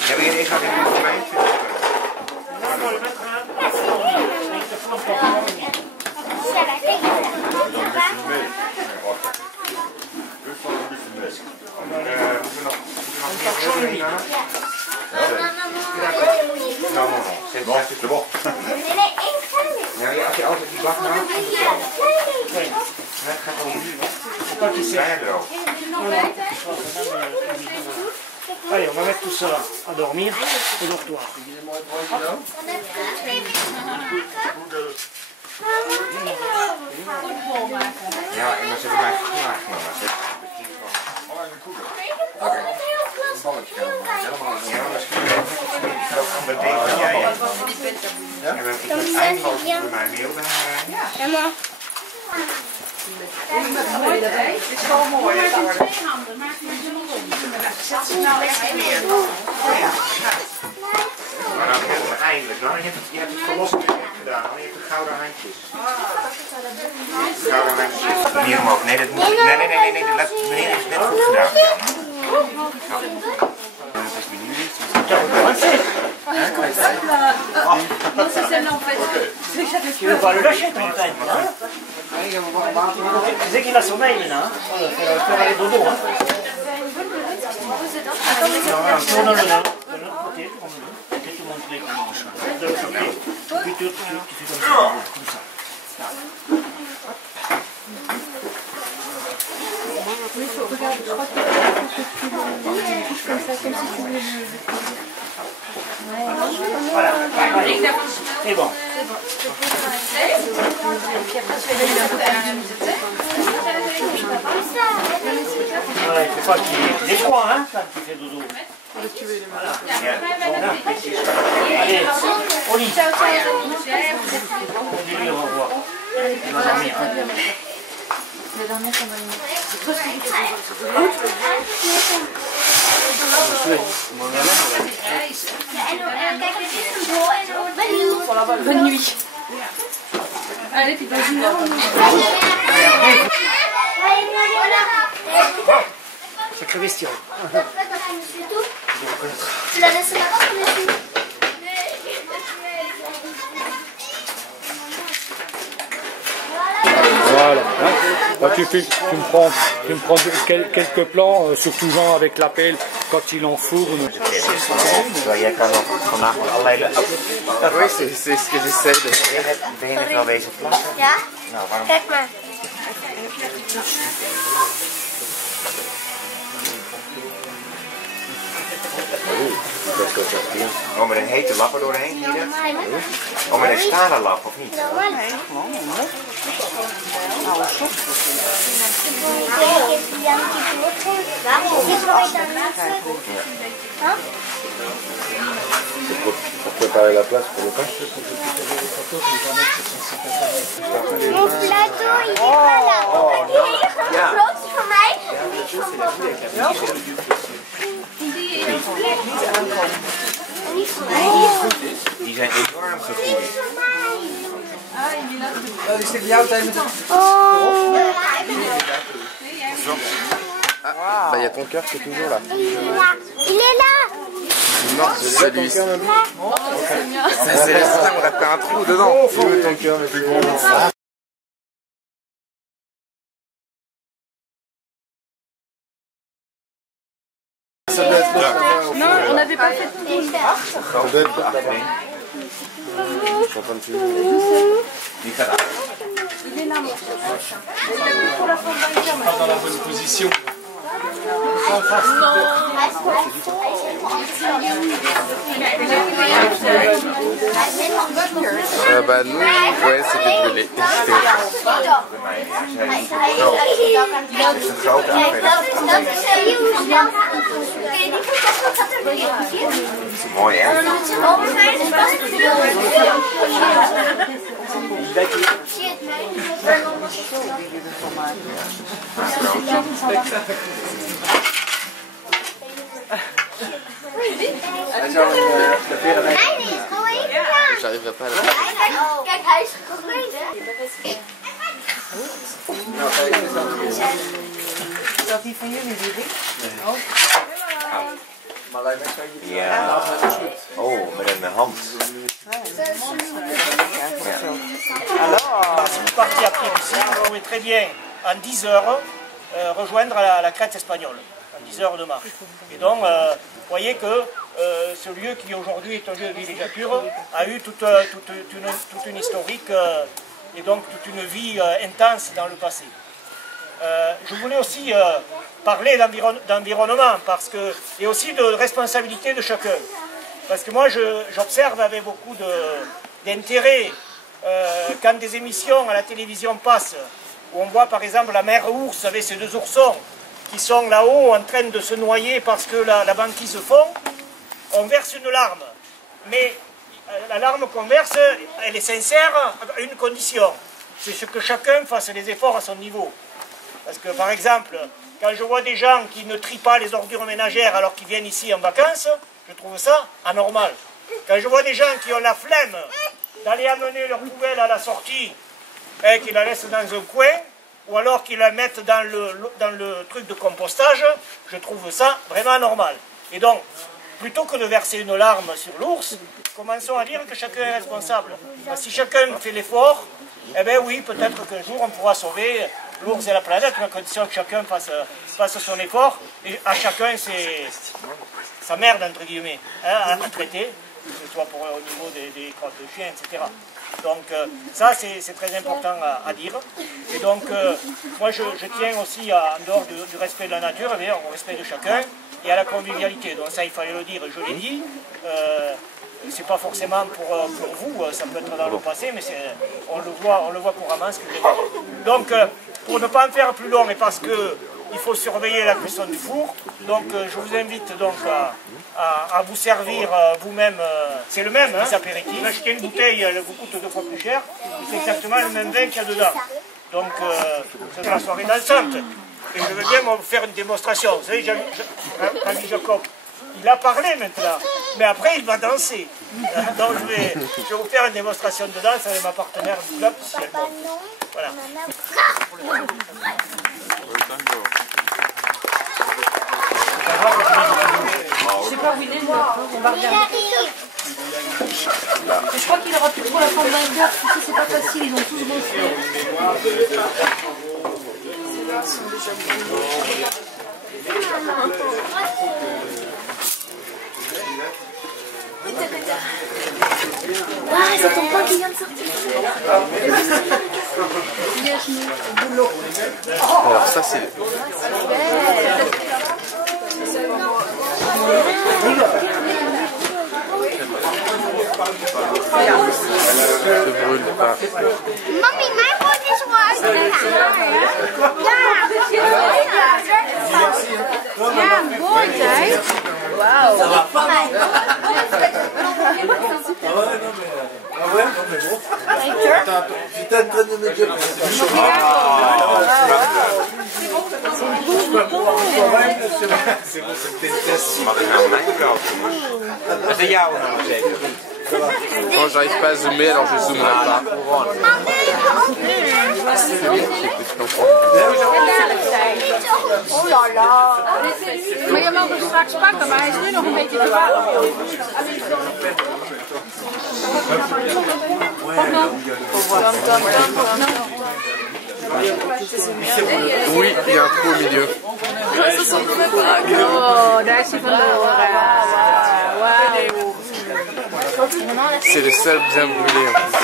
Heb je eerst nog een moment? C'est bon. Ja, als je altijd die bak maakt, het gaat om bijna droog. Allez, on va mettre tout ça à dormir au dortoir. Ja, en dan zitten wij klaargenomen. Ja, misschien ook van de ding van jij. En ik heb eindeloos bij mijn mail bij. Het is gewoon mooi. Met twee handen. Maak je zo om. Zet ze nou echt meer. Maar dan hebben we eindelijk. Dan. Je hebt het verlossing gedaan. Je hebt de gouden handjes. Gouden handjes. Meer omhoog. Nee, dat moet. Nee. Meneer heeft het net goed gedaan. Tu veux pas le lâcher ton tête, hein? Tu sais qu'il a sommeil maintenant, hein? Faire aller dodo, hein? Non, de l'autre côté, tourne-le. Je vais te montrer comment on change. De l'autre côté. Puis tu fais comme ça. Regarde, je crois que tu touches comme ça, comme si tu voulais le... Voilà, c'est bon. Ouais, il faut pas qu'il ait froid, hein, quand tu fais dodo. Voilà. Allez, au lit. On dit au revoir. Il va dormir, hein. La dernière, ça va une... Bonne nuit. Allez, puis vas-y. Sacré bestiole. Tu l'as laissé là-bas, Voilà. Là, tu me prends quelques plans, surtout Jean avec la pelle quand il enfourne. Jij kan nog vanavond allerlei... Oui, c'est ce que j'essaie de faire. Ben je net wel wezen plassen? Ja? Nou, waarom? Kijk maar. Oh, met een hete lap er doorheen, zie je dat? Oh, met een stalen lap, of niet? Nee, gewoon. Pour préparer la place pour le pain. Mon plateau, il est pas là. Die hele grote van mij. Die van papa. Niet van mij. Die zijn enorm gegroeid. Dat is dit jouw tijd met het... Ah, bah il y a ton cœur qui est toujours là. Il est là. Il est là. Non, c'est lui. Ça c'est ça, on a fait un trou dedans. Ton cœur le plus gros. Non, on n'avait pas fait tout. Ça doit être parfait. Je suis en train de filmer. Il est là, mon Pas dans la bonne position. Bah nous, ouais, c'était brûlé. Dat is een grote mooi, hè? J'arriverai pas à la Kijk, hij is gegroeid, hè? Is dat die van jullie, die? Nee. Ja. Oh, met een hand. Si vous partiez à pied d'ici, vous pouvez très bien, en 10 heures, rejoindre la crête espagnole, en 10 heures de marche. Et donc, vous voyez que ce lieu qui aujourd'hui est un lieu de villégiature a eu toute une historique et donc toute une vie intense dans le passé. Je voulais aussi parler d'environnement et aussi de responsabilité de chacun. Parce que moi, j'observe avec beaucoup d'intérêt quand des émissions à la télévision passent, où on voit par exemple la mère ours avec ses 2 oursons qui sont là-haut en train de se noyer parce que la banquise fond, on verse une larme. Mais la larme qu'on verse, elle est sincère à une condition. C'est ce que chacun fasse les efforts à son niveau. Parce que par exemple, quand je vois des gens qui ne trient pas les ordures ménagères alors qu'ils viennent ici en vacances, je trouve ça anormal. Quand je vois des gens qui ont la flemme d'aller amener leur poubelle à la sortie et qui la laissent dans un coin, ou alors qu'ils la mettent dans le truc de compostage, je trouve ça vraiment anormal. Et donc, plutôt que de verser une larme sur l'ours, commençons à dire que chacun est responsable. Parce que si chacun fait l'effort, eh bien oui, peut-être qu'un jour on pourra sauver l'ours et la planète, à condition que chacun fasse son effort, et à chacun sa merde, entre guillemets, hein, à traiter, que ce soit au niveau des crottes de chiens, etc. Donc ça, c'est très important à dire. Et donc, moi, je tiens aussi, en dehors du respect de la nature, au respect de chacun, et à la convivialité. Donc ça, il fallait le dire, je l'ai dit. C'est pas forcément pour vous, ça peut être dans le passé, mais on le voit couramment, ce que je veux dire. Donc, pour ne pas en faire plus long, et parce qu'il faut surveiller la cuisson du four, donc je vous invite donc à vous servir vous-même, c'est le même, hein, apéritif. Vous achetez une bouteille, elle vous coûte 2 fois plus cher, c'est exactement le même vin qu'il y a dedans. Donc, c'est la soirée dansante. Et je veux bien vous faire une démonstration. Vous savez, Rami Jacob, il a parlé maintenant, mais après il va danser. Donc je vais vous faire une démonstration de danse avec ma partenaire du club. Voilà. Je sais pas où il est, on va regarder. Je crois qu'il aura plus trop la forme d'un gars, parce que c'est pas facile, ils ont tous gonflé. Ils sont déjà brûlés. Ah, c'est ton pote qui vient de sortir. Alors ça c'est... Se brûle pas. Mommy, my boy just was. Yeah, boy, guys. Wow. J'étais en train de me dire. C'est bon, c'était une test. Dat is jou nou zeker. Quand j'arrive pas à zoomer, alors je zoomerai pas. Oh la la. Maar je mag hem straks pakken, maar hij is nu nog een beetje te warm. Oui, il y a un trou au milieu. Oh, daar is hij vandoor. Wauw. C'est le seul bien brûlé en plus.